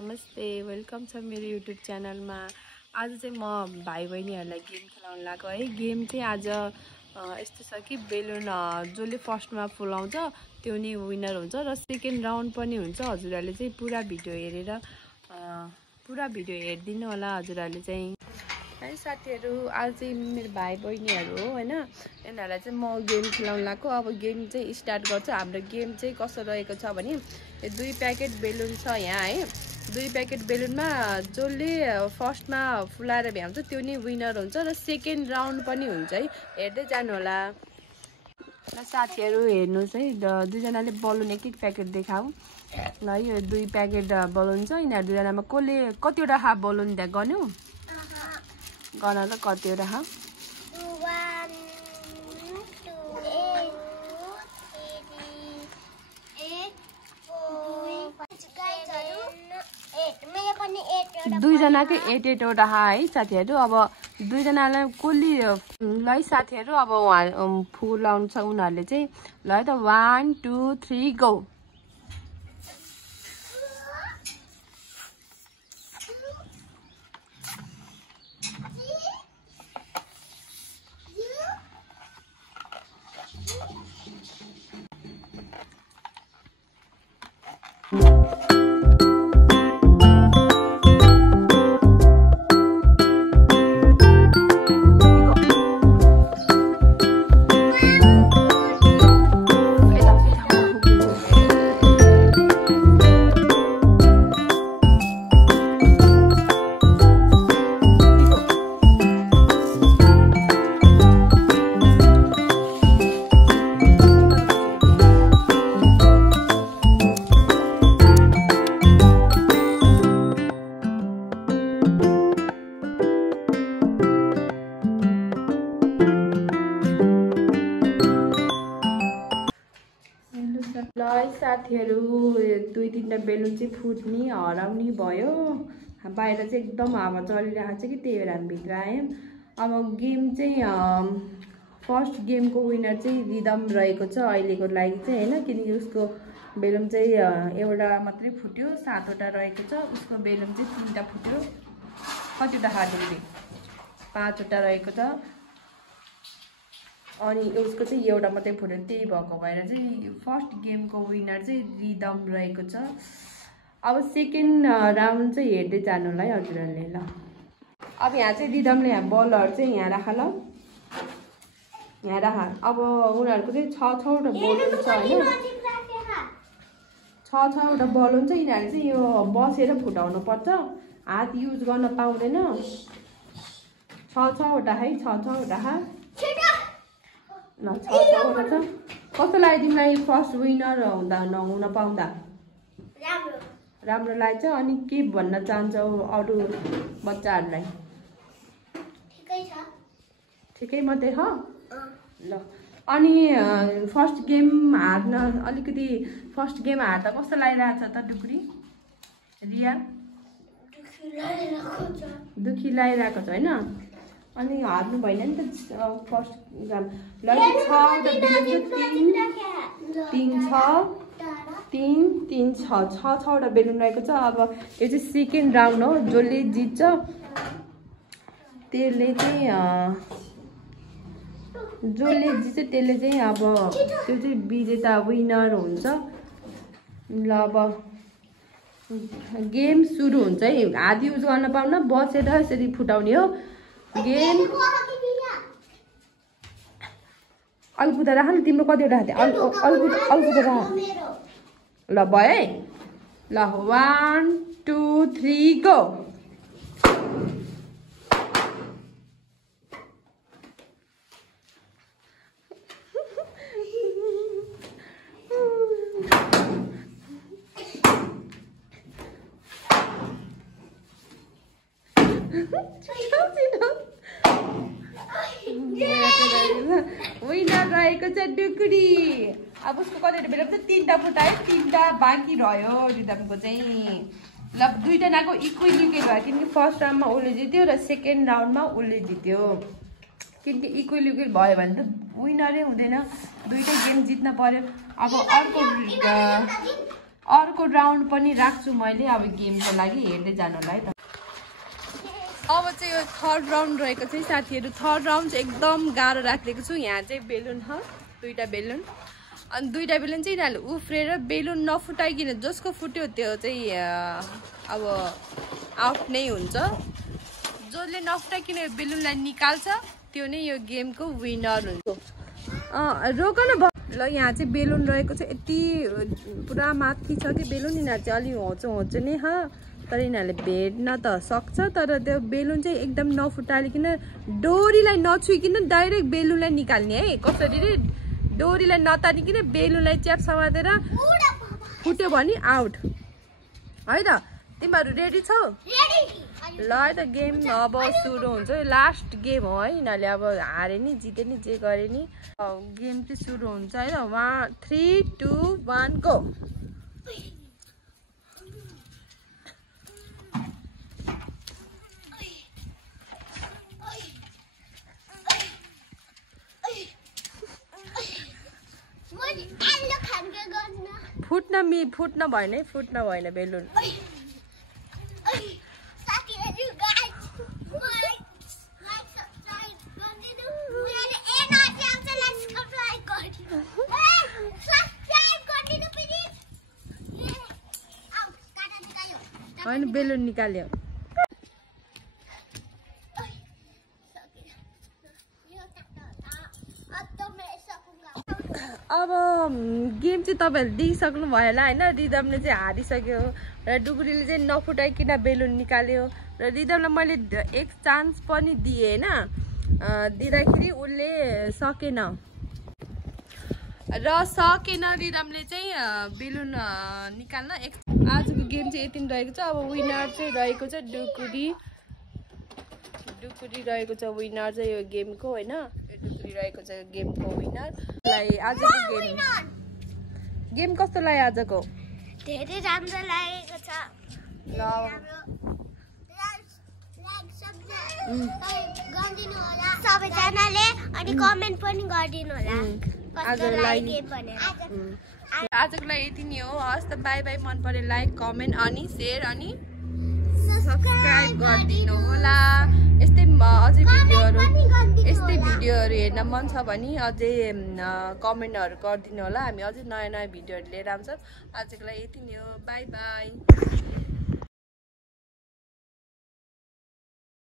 नमस्ते वेलकम छ मेरो युट्युब च्यानलमा। आज चाहिँ म भाइ बहिनीहरूलाई गेम खेलाउन लागेको है। गेम चाहिँ आज यस्तो छ कि बेलुन जसले फर्स्टमा फुलाउँछ त्यो नै विनर हुन्छ र सेकेन्ड राउन्ड पनि हुन्छ। हजुरहरूले चाहिँ पुरा भिडियो हेरिदिनु होला हजुरहरूले चाहिँ है। साथीहरू आज चाहिँ मेरो भाइ बहिनीहरू हो हैन, यिनीहरूलाई चाहिँ म गेम खेलाउन लागेको। अब गेम चाहिँ स्टार्ट गर्छ। हाम्रो गेम चाहिँ कस्तो रहेको छ भने 2 प्याकेट बेलुन छ यहाँ है। 2 प्याकेट बेलुनमा जसले फर्स्टमा फुलाएर भ्याउँछ त्यो नै विनर हुन्छ र सेकेन्ड राउन्ड पनि हुन्छ है। हेर्दै जानु होला ल साथीहरू। हेर्नुहोस् है, दुईजनाले बलुन एक प्याकेट देखाऊ ल। यो 2 प्याकेट बलुन छ। यिनीहरू दुईजनामा कसले कतिवटा हाफ बलुन त्यहाँ गर्नु गन ल कतिवटा हाफ। 1 2 दुईजनाकै 8 वटा है साथीहरू। अब दुईजनालाई कसले ल साथीहरू, अब उहाँ फुलाउँछ उनीहरूले चाहिँ ल है त। 1 2 3 गो। ल साथीहरू 2-3टा बेलुन चाहिँ फुट्ने हराउने भयो। बाहिर चाहिँ एकदम हावा चलिरहेको छ कि त्यही भएर हामी भित्र आयौँ। अब गेम चाहिँ फर्स्ट गेमको विनर चाहिँ रिदम रहेको छ अहिलेको लागि चाहिँ हैन, किनकि उसको बेलुन चाहिँ एउटा मात्रै फुट्यो, 7वटा रहेको छ। उसको बेलुन चाहिँ 3टा फुट्यो। कतिवटा हार्दिले 5वटा रहेको छ अनि उसको चाहिँ एउटा मात्रै फुट्यो। त्यही भएको भएर चाहिँ फर्स्ट गेमको विनर चाहिँ रिदम रहेको छ। अब सेकेन्ड राउन्ड चाहिँ हेर्दै जानु होला है हजुरहरूले ल। अब यहाँ चाहिँ रिदमले यहाँ बलहरू चाहिँ यहाँ राख ल, यहाँ राख। अब उनीहरूको चाहिँ 6-6वटा बलुन छ हैन, 6-6वटा बलुन चाहिँ यिनीहरूले चाहिँ यो बसेर फुटाउनु पर्छ, हात युज गर्न पाउँदैन। 6-6वटा है, 6-6वटा ल 6-6वटा छ। कस्तो लाग्यो तिमीलाई फर्स्ट विनर हुँदा नहुन पाउँदा? राम्रो लाग्छ। अनि के भन्न चाहन्छौ अरू बच्चाहरूलाई? ठिकै मात्रै हो ल। अनि फर्स्ट गेम हार्न अलिकति फर्स्ट गेम हार्दा कस्तो लागिरहेको छ त डुक्री रिया? दुखी लागिरहेको छ होइन? अनि हार्नु भएन नि त फर्स्ट गेम। ल 6वटा बेलुन रहेको छ। अब यो चाहिँ सेकेन्ड राउन्ड हो। जसले जित्छ त्यसले चाहिँ अब त्यो चाहिँ विजेता विनर हुन्छ ल। अब गेम सुरु हुन्छ है। हात युज गर्न पाउन, बसेर यसरी फुटाउने हो गेम। अल्कुदा राख न, तिम्रो कतिवटा हात? अल्कुदा राख ल। भयो है ल। 1 2 3 गो। विनर रहेको छ डुकुरी। अब उसको कतिवटा बेला चाहिँ 3टा फुटायो, 3टा बाँकी रह्यो रिदमको चाहिँ ल। दुईजनाको इक्वल भयो, किनकि फर्स्ट राउन्डमा उसले जित्यो र सेकेन्ड राउन्डमा उसले जित्यो। किनकि इक्वल भयो भने त विनरै हुँदैन, दुईटै गेम जित्न पर्यो। अब अर्को राउन्ड पनि राख्छु मैले अब गेमको लागि हेर्दै जानुलाई त। अब चाहिँ यो थर्ड राउन्ड रहेको चाहिँ साथीहरू थर्ड राउन्ड चाहिँ एकदम गाह्रो राखिदिएको छु। यहाँ चाहिँ बेलुन छ 2टा बेलुन अनि 2टा बेलुन चाहिँ यिनीहरूले उफ्रेर बेलुन नफुटाइकन जसको फुट्यो त्यो चाहिँ अब आउट नै हुन्छ। जसले नफुटाइकन बेलुनलाई निकाल्छ त्यो नै यो गेमको विनर हुन्छ। रोक न ल यहाँ चाहिँ बेलुन रहेको छ यति पुरा माथि छ कि बेलुन यिनीहरू चाहिँ अलि होचो नै तर यिनीहरूले भेट्न त सक्छ तर त्यो बेलुन चाहिँ एकदम नफुटालिकन डोरीलाई नछुइकन डाइरेक्ट बेलुनलाई निकाल्ने है। कसरी रे डोरीलाई नतानिकन बेलुनलाई च्याप समातेर फुट्यो भने आउट है त। तिमीहरू रेडी छौ? ल है त गेम अब सुरु हुन्छ। लास्ट गेम हो है। यिनीहरूले अब हारे नि जिते नि जे गरे नि गेम चाहिँ सुरु हुन्छ है त। 3 2 1 गो। फुट्न भएन है फुट्न भएन बेलुन। होइन बेलुन निकाल्यो। अब गेम चाहिँ तपाईँहरूले देखिसक्नु भयो होला होइन। रिदमले चाहिँ हारिसक्यो र डुगुरीले चाहिँ नफुटाइकन बेलुन निकाल्यो र रिदमलाई मैले एक चान्स पनि दिएँ होइन। दिँदाखेरि उसले सकेन रिदमले चाहिँ बेलुन निकाल्न। आजको गेम चाहिँ यति रहेको छ। अब विनर चाहिँ रहेको छ डुकुरी रहेको छ विनर चाहिँ यो गेमको होइन। डुकुरी रहेको छ गेमको विनर। आजको गेम कस्तो लाग्यो आजको? धेरै राम्रो लागेको छ। ल गरिदिनु होला सबैजनाले अनि कमेन्ट पनि गरिदिनु होला आजको लागि यति नै हो। हस् त बाई बाई। मन परे लाइक कमेन्ट अनि सेयर अनि सब्सक्राइब गरिदिनु होला। यस्तै भिडियोहरू हेर्न मन छ भने अझै कमेन्टहरू गरिदिनु होला। हामी अझै नयाँ भिडियोहरू लिएर आउँछौँ। आजको लागि यति नै हो। By by.